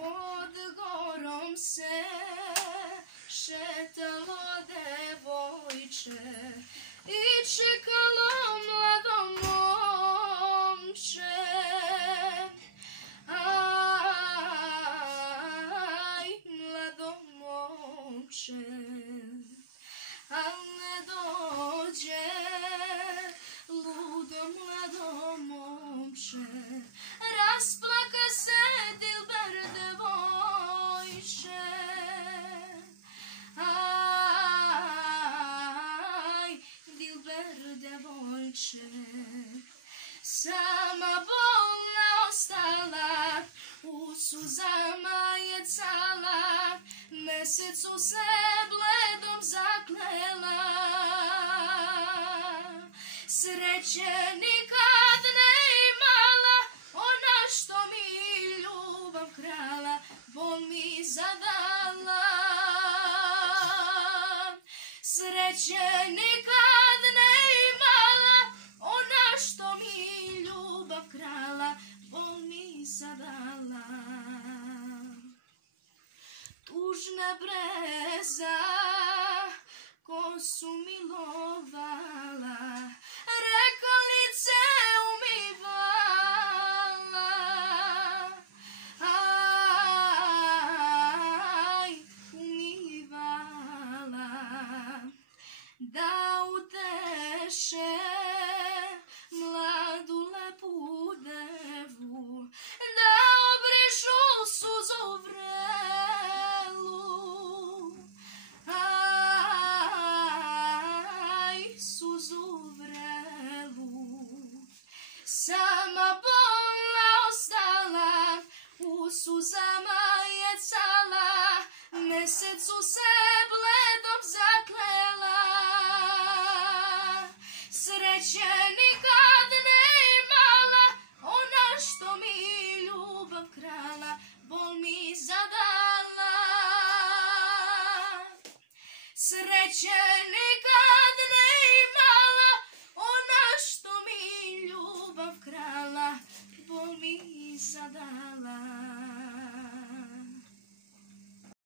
Pod gorom se šetalo devojče i čekalo mlado momče. Aj, mlado momče, al ne dođe ludo mlado momče, rasplaka se Dilber devojče. Aj, Dilber devojče, sama bolna ostala, u suzama je cala, mesecu se bledom zaklela. Sreće nikad ne imala, ona što mi ljubav krala, bol mi zadala. Sreće nikad ne imala, ona što mi ljubav krala, bol mi zadala. Tužna breza kosu milovala, rekalice umivala. Aj, umivala, da uteše mladu lepu devu, da obrišu suzu vrelu. Aj, suzu vrelu, sama bolna ostala, u suzama je cala, mesecu se bledom zaklela. Sreće nikad ne imala, ona što mi ljubav krala, bol mi zadala. Sreće